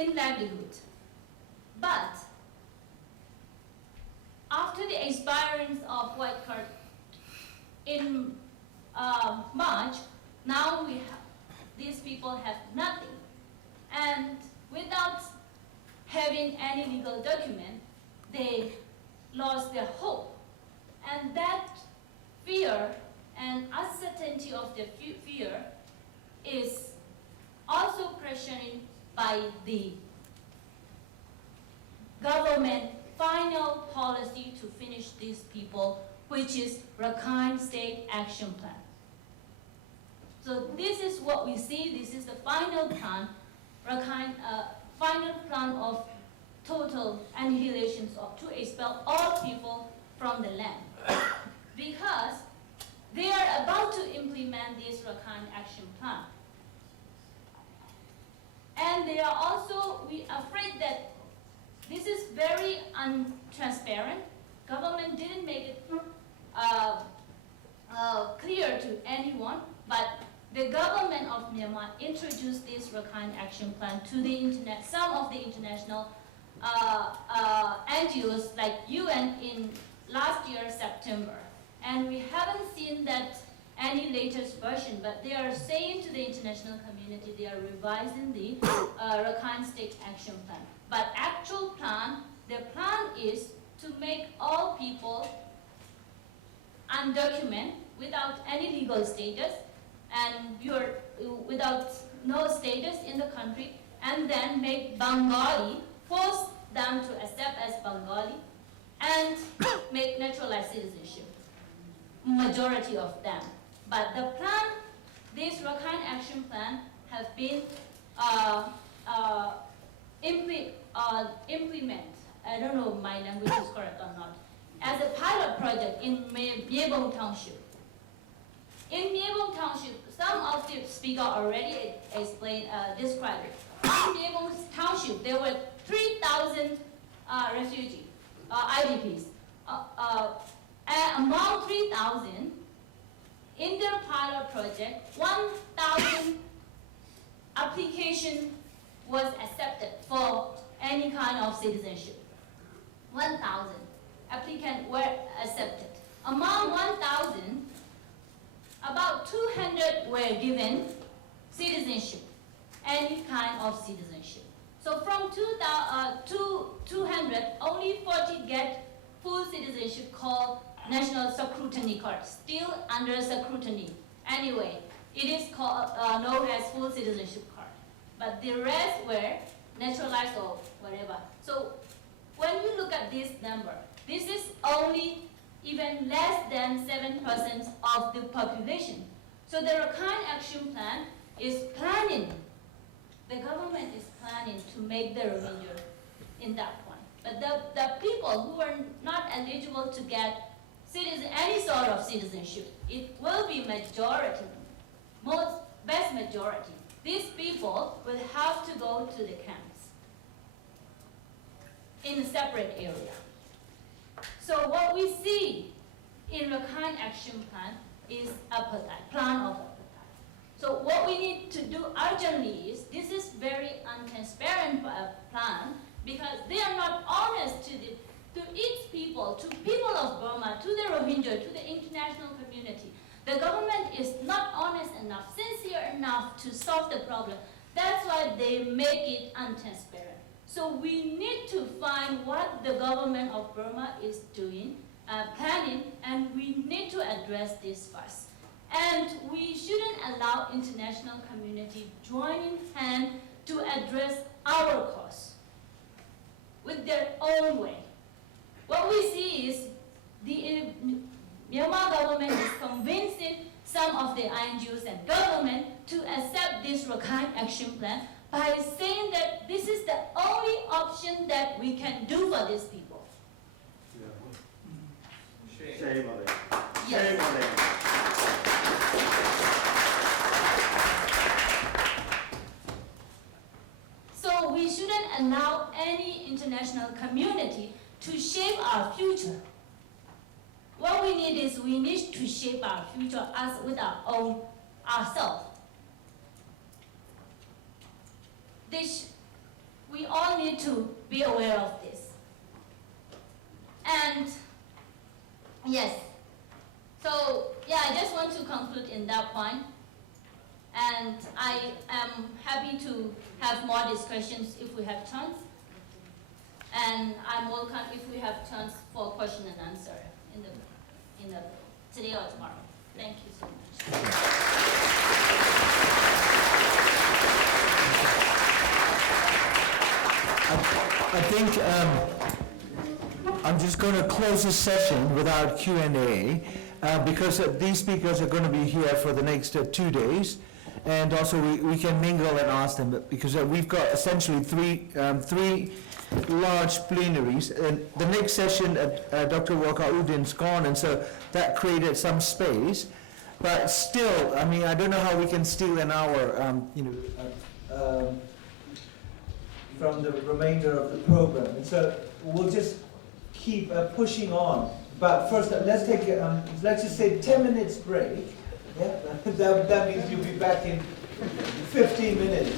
in livelihood. But after the expiration of white card in March, now these people have nothing. And without having any legal document, they lost their hope. And that fear and uncertainty of their fear is also pressuring by the government final policy to finish these people, which is Rakhine State Action Plan. So this is what we see. This is the final plan, final plan of total annihilation to expel all people from the land. Because they are about to implement this Rakhine Action Plan. And they are also afraid that this is very untransparent. Government didn't make it clear to anyone, but the government of Myanmar introduced this Rakhine Action Plan to the some of the international NGOs like UN in last year, September. And we haven't seen that any latest version, but they are saying to the international community they are revising the Rakhine State Action Plan. But actual plan, the plan is to make all people undocumented without any legal status and without no status in the country, and then make Bengali, force them to accept as Bengali, and make naturalized citizenship, majority of them. But the plan, this Rakhine Action Plan, has been implement. I don't know if my language is correct or not. As a pilot project in Myebong Township. In Myebong Township, some of the speakers already described it. In Myebong Township, there were 3,000 refugees, IDPs. And among 3,000, in their pilot project, 1,000 application was accepted for any kind of citizenship. 1,000 applicants were accepted. Among 1,000, about 200 were given citizenship, any kind of citizenship. So from 200, only 40 get full citizenship called national scrutiny card, still under scrutiny. Anyway, it is called known as full citizenship card. But the rest were naturalized or whatever. So when you look at this number, this is only even less than 7% of the population. So the Rakhine Action Plan is planning, the government is planning to make the Rohingya in that point. But the people who are not eligible to get any sort of citizenship, it will be majority, vast majority. These people will have to go to the camps in a separate area. So what we see in Rakhine Action Plan is apartheid, plan of apartheid. So what we need to do urgently is, this is very untransparent plan, because they are not honest to each people, to people of Burma, to the Rohingya, to the international community. The government is not honest enough, sincere enough to solve the problem. That's why they make it untransparent. So we need to find what the government of Burma is doing, planning, and we need to address this first. And we shouldn't allow international community joining hand to address our cause with their own way. What we see is the Myanmar government is convincing some of the NGOs and government to accept this Rakhine Action Plan by saying that this is the only option that we can do for these people. Yeah. Shame on them. Yes. Shame on them. So we shouldn't allow any international community to shape our future. What we need is, we need to shape our future as with our own ourselves. We all need to be aware of this. And yes, so yeah, I just want to conclude in that point. And I am happy to have more discussions if we have chance. And I'm welcome if we have chance for question and answer in the today or tomorrow. Thank you so much. I think I'm just going to close this session without Q&A because these speakers are going to be here for the next 2 days. And also we can mingle and ask them because we've got essentially three large plenaries. And the next session, Dr. Walker Udin's gone, and so that created some space. But still, I mean, I don't know how we can steal an hour, from the remainder of the program. And so we'll just keep pushing on. But first, let's take, let's just say 10 minutes break. Yeah, that means you'll be back in 15 minutes.